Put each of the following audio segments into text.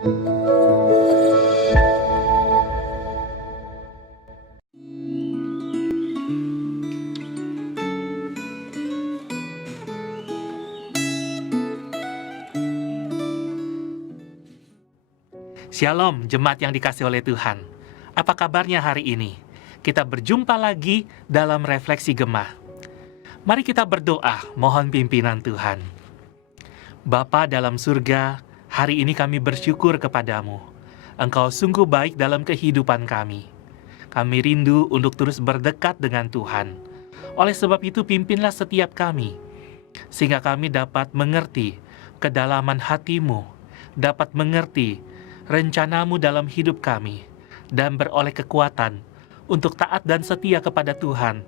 Shalom, jemaat yang dikasihi oleh Tuhan. Apa kabarnya hari ini? Kita berjumpa lagi dalam Refleksi Gemah. Mari kita berdoa, mohon pimpinan Tuhan. Bapa dalam surga, hari ini kami bersyukur kepadamu. Engkau sungguh baik dalam kehidupan kami. Kami rindu untuk terus berdekat dengan Tuhan. Oleh sebab itu pimpinlah setiap kami, sehingga kami dapat mengerti kedalaman hati-Mu, dapat mengerti rencanamu dalam hidup kami, dan beroleh kekuatan untuk taat dan setia kepada Tuhan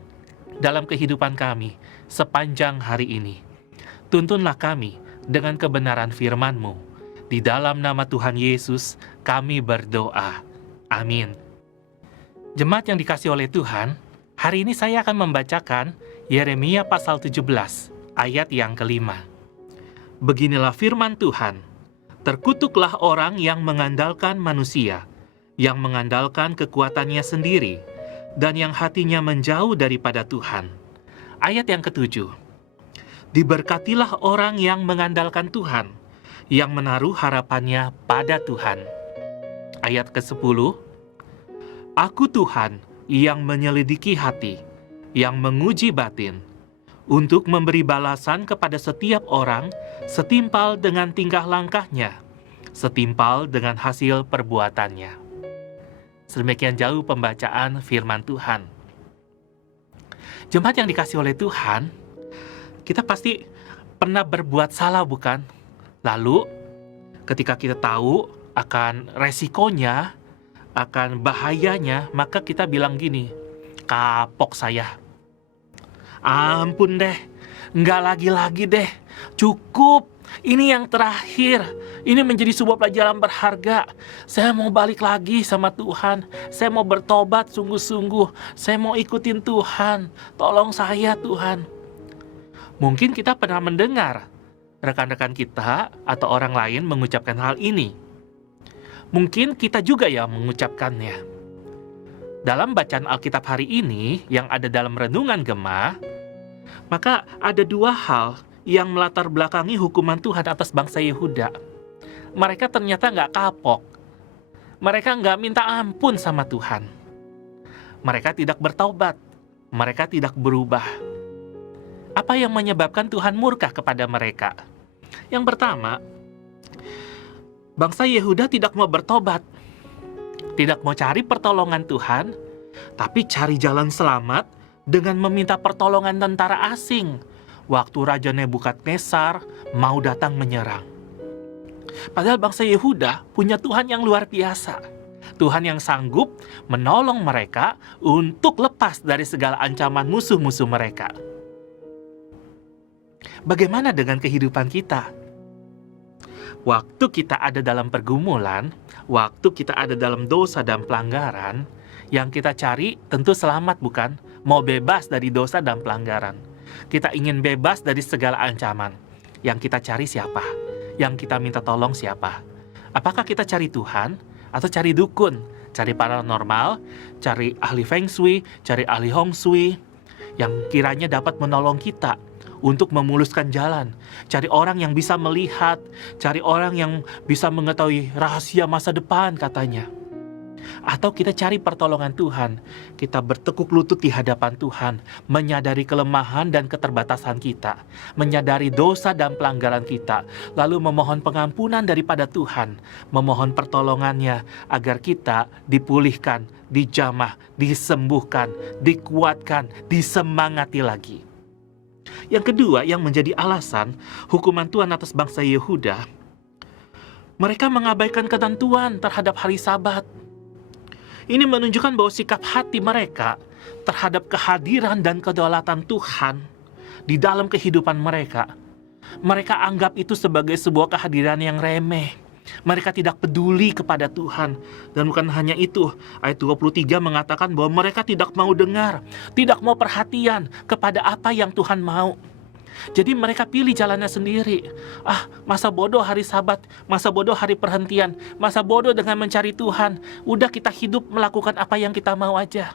dalam kehidupan kami sepanjang hari ini. Tuntunlah kami dengan kebenaran firman-Mu. Di dalam nama Tuhan Yesus kami berdoa. Amin. Jemaat yang dikasihi oleh Tuhan, hari ini saya akan membacakan Yeremia pasal 17, ayat yang kelima. Beginilah firman Tuhan. Terkutuklah orang yang mengandalkan manusia, yang mengandalkan kekuatannya sendiri, dan yang hatinya menjauh daripada Tuhan. Ayat yang ketujuh. Diberkatilah orang yang mengandalkan Tuhan, yang menaruh harapannya pada Tuhan. Ayat ke-10. Aku Tuhan yang menyelidiki hati, yang menguji batin, untuk memberi balasan kepada setiap orang setimpal dengan tingkah langkahnya, setimpal dengan hasil perbuatannya. Sedemikian jauh pembacaan firman Tuhan. Jemaat yang dikasihi oleh Tuhan, kita pasti pernah berbuat salah, bukan? Lalu, ketika kita tahu akan resikonya, akan bahayanya, maka kita bilang gini, kapok saya. Ampun deh, nggak lagi-lagi deh, cukup, ini yang terakhir, ini menjadi sebuah pelajaran berharga, saya mau balik lagi sama Tuhan, saya mau bertobat sungguh-sungguh, saya mau ikutin Tuhan, tolong saya Tuhan. Mungkin kita pernah mendengar rekan-rekan kita atau orang lain mengucapkan hal ini. Mungkin kita juga ya mengucapkannya. Dalam bacaan Alkitab hari ini yang ada dalam Renungan Gemah, maka ada dua hal yang melatar belakangi hukuman Tuhan atas bangsa Yehuda. Mereka ternyata nggak kapok. Mereka nggak minta ampun sama Tuhan. Mereka tidak bertaubat. Mereka tidak berubah. Apa yang menyebabkan Tuhan murka kepada mereka? Yang pertama, bangsa Yehuda tidak mau bertobat. Tidak mau cari pertolongan Tuhan, tapi cari jalan selamat dengan meminta pertolongan tentara asing waktu Raja Nebukadnezar mau datang menyerang. Padahal bangsa Yehuda punya Tuhan yang luar biasa. Tuhan yang sanggup menolong mereka untuk lepas dari segala ancaman musuh-musuh mereka. Bagaimana dengan kehidupan kita? Waktu kita ada dalam pergumulan, waktu kita ada dalam dosa dan pelanggaran, yang kita cari tentu selamat, bukan? Mau bebas dari dosa dan pelanggaran. Kita ingin bebas dari segala ancaman. Yang kita cari siapa? Yang kita minta tolong siapa? Apakah kita cari Tuhan atau cari dukun? Cari paranormal, cari ahli feng shui, cari ahli hong shui, yang kiranya dapat menolong kita untuk memuluskan jalan, cari orang yang bisa melihat, cari orang yang bisa mengetahui rahasia masa depan katanya. Atau kita cari pertolongan Tuhan, kita bertekuk lutut di hadapan Tuhan, menyadari kelemahan dan keterbatasan kita, menyadari dosa dan pelanggaran kita, lalu memohon pengampunan daripada Tuhan, memohon pertolongannya agar kita dipulihkan, dijamah, disembuhkan, dikuatkan, disemangati lagi. Yang kedua yang menjadi alasan hukuman Tuhan atas bangsa Yehuda, mereka mengabaikan ketentuan terhadap hari Sabat. Ini menunjukkan bahwa sikap hati mereka terhadap kehadiran dan kedaulatan Tuhan di dalam kehidupan mereka. Mereka anggap itu sebagai sebuah kehadiran yang remeh. Mereka tidak peduli kepada Tuhan. Dan bukan hanya itu, ayat 23 mengatakan bahwa mereka tidak mau dengar, tidak mau perhatian kepada apa yang Tuhan mau. Jadi mereka pilih jalannya sendiri. Masa bodoh hari Sabat, masa bodoh hari perhentian, masa bodoh dengan mencari Tuhan. Udah kita hidup melakukan apa yang kita mau aja.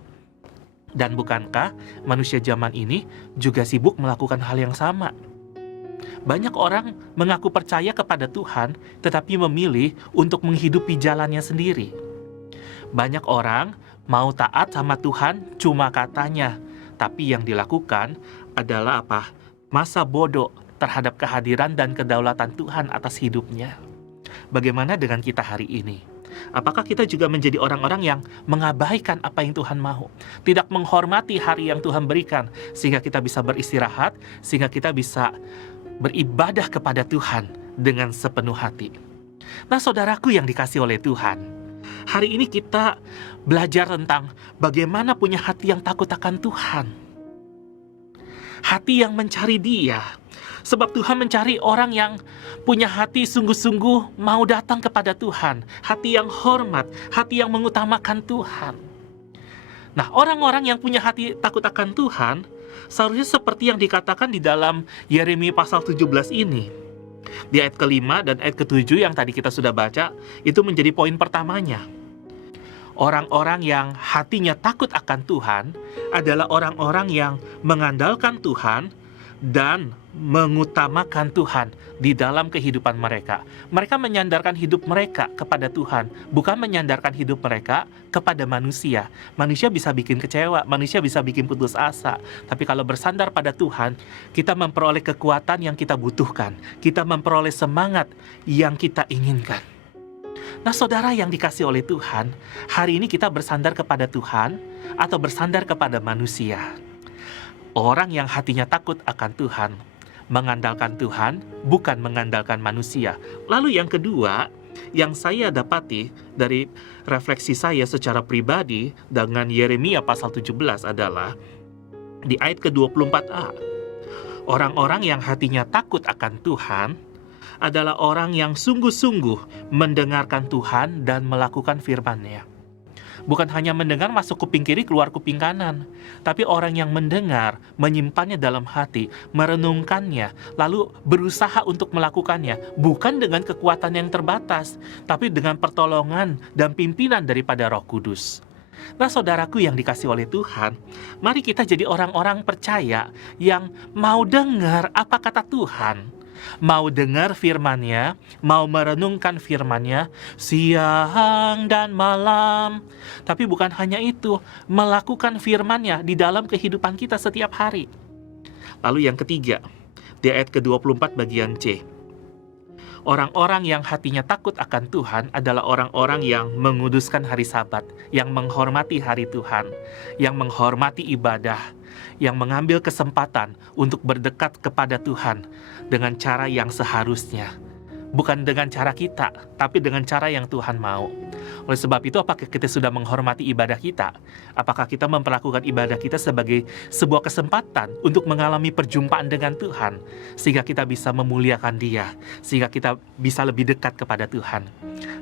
Dan bukankah manusia zaman ini juga sibuk melakukan hal yang sama? Banyak orang mengaku percaya kepada Tuhan, tetapi memilih untuk menghidupi jalannya sendiri. Banyak orang mau taat sama Tuhan cuma katanya, tapi yang dilakukan adalah apa? Masa bodoh terhadap kehadiran dan kedaulatan Tuhan atas hidupnya. Bagaimana dengan kita hari ini? Apakah kita juga menjadi orang-orang yang mengabaikan apa yang Tuhan mau? Tidak menghormati hari yang Tuhan berikan, sehingga kita bisa beristirahat, sehingga kita bisa beribadah kepada Tuhan dengan sepenuh hati. Nah, saudaraku yang dikasih oleh Tuhan, hari ini kita belajar tentang bagaimana punya hati yang takut akan Tuhan. Hati yang mencari Dia. Sebab Tuhan mencari orang yang punya hati sungguh-sungguh mau datang kepada Tuhan. Hati yang hormat, hati yang mengutamakan Tuhan. Nah, orang-orang yang punya hati takut akan Tuhan seharusnya seperti yang dikatakan di dalam Yeremia pasal 17 ini. Di ayat ke-5 dan ayat ke-7 yang tadi kita sudah baca, itu menjadi poin pertamanya. Orang-orang yang hatinya takut akan Tuhan adalah orang-orang yang mengandalkan Tuhan dan mengutamakan Tuhan di dalam kehidupan mereka. Mereka menyandarkan hidup mereka kepada Tuhan, bukan menyandarkan hidup mereka kepada manusia. Manusia bisa bikin kecewa, manusia bisa bikin putus asa. Tapi kalau bersandar pada Tuhan, kita memperoleh kekuatan yang kita butuhkan. Kita memperoleh semangat yang kita inginkan. Nah, saudara yang dikasih oleh Tuhan, hari ini kita bersandar kepada Tuhan atau bersandar kepada manusia? Orang yang hatinya takut akan Tuhan, mengandalkan Tuhan, bukan mengandalkan manusia. Lalu yang kedua, yang saya dapati dari refleksi saya secara pribadi dengan Yeremia pasal 17 adalah di ayat ke-24a. Orang-orang yang hatinya takut akan Tuhan adalah orang yang sungguh-sungguh mendengarkan Tuhan dan melakukan firman-Nya. Bukan hanya mendengar masuk kuping kiri keluar kuping kanan, tapi orang yang mendengar, menyimpannya dalam hati, merenungkannya, lalu berusaha untuk melakukannya, bukan dengan kekuatan yang terbatas, tapi dengan pertolongan dan pimpinan daripada Roh Kudus. Nah, saudaraku yang dikasih oleh Tuhan, mari kita jadi orang-orang percaya yang mau dengar apa kata Tuhan. Mau dengar firman-Nya, mau merenungkan firman-Nya siang dan malam. Tapi bukan hanya itu, melakukan firman-Nya di dalam kehidupan kita setiap hari. Lalu yang ketiga, di ayat ke-24 bagian C. Orang-orang yang hatinya takut akan Tuhan adalah orang-orang yang menguduskan hari Sabat, yang menghormati hari Tuhan, yang menghormati ibadah, yang mengambil kesempatan untuk berdekat kepada Tuhan dengan cara yang seharusnya. Bukan dengan cara kita, tapi dengan cara yang Tuhan mau. Oleh sebab itu, apakah kita sudah menghormati ibadah kita? Apakah kita memperlakukan ibadah kita sebagai sebuah kesempatan untuk mengalami perjumpaan dengan Tuhan, sehingga kita bisa memuliakan Dia, sehingga kita bisa lebih dekat kepada Tuhan?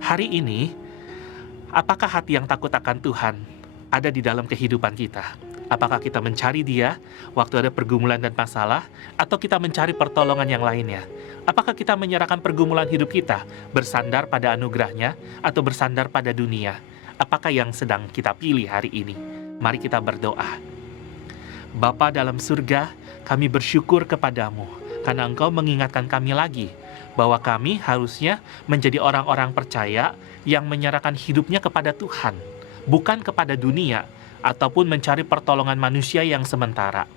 Hari ini, apakah hati yang takut akan Tuhan ada di dalam kehidupan kita? Apakah kita mencari Dia waktu ada pergumulan dan masalah, atau kita mencari pertolongan yang lainnya? Apakah kita menyerahkan pergumulan hidup kita bersandar pada anugerah-Nya atau bersandar pada dunia? Apakah yang sedang kita pilih hari ini? Mari kita berdoa. Bapa dalam surga, kami bersyukur kepadamu karena Engkau mengingatkan kami lagi bahwa kami harusnya menjadi orang-orang percaya yang menyerahkan hidupnya kepada Tuhan, bukan kepada dunia, ataupun mencari pertolongan manusia yang sementara.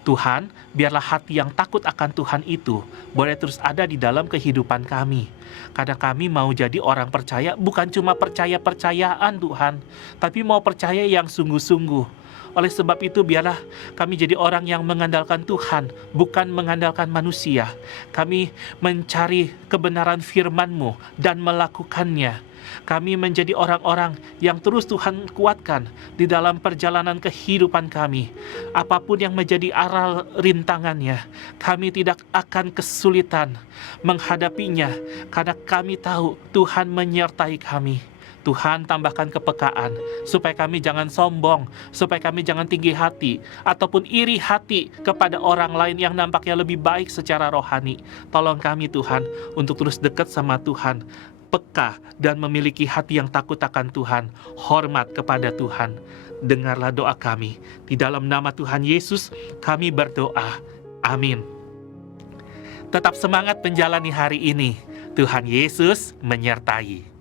Tuhan, biarlah hati yang takut akan Tuhan itu boleh terus ada di dalam kehidupan kami. Karena kami mau jadi orang percaya, bukan cuma percaya-percayaan Tuhan, tapi mau percaya yang sungguh-sungguh. Oleh sebab itu, biarlah kami jadi orang yang mengandalkan Tuhan, bukan mengandalkan manusia. Kami mencari kebenaran firman-Mu dan melakukannya. Kami menjadi orang-orang yang terus Tuhan kuatkan di dalam perjalanan kehidupan kami. Apapun yang menjadi aral rintangannya, kami tidak akan kesulitan menghadapinya, karena kami tahu Tuhan menyertai kami. Tuhan, tambahkan kepekaan, supaya kami jangan sombong, supaya kami jangan tinggi hati, ataupun iri hati kepada orang lain yang nampaknya lebih baik secara rohani. Tolong kami Tuhan, untuk terus dekat sama Tuhan, peka dan memiliki hati yang takut akan Tuhan, hormat kepada Tuhan. Dengarlah doa kami, di dalam nama Tuhan Yesus kami berdoa. Amin. Tetap semangat menjalani hari ini. Tuhan Yesus menyertai.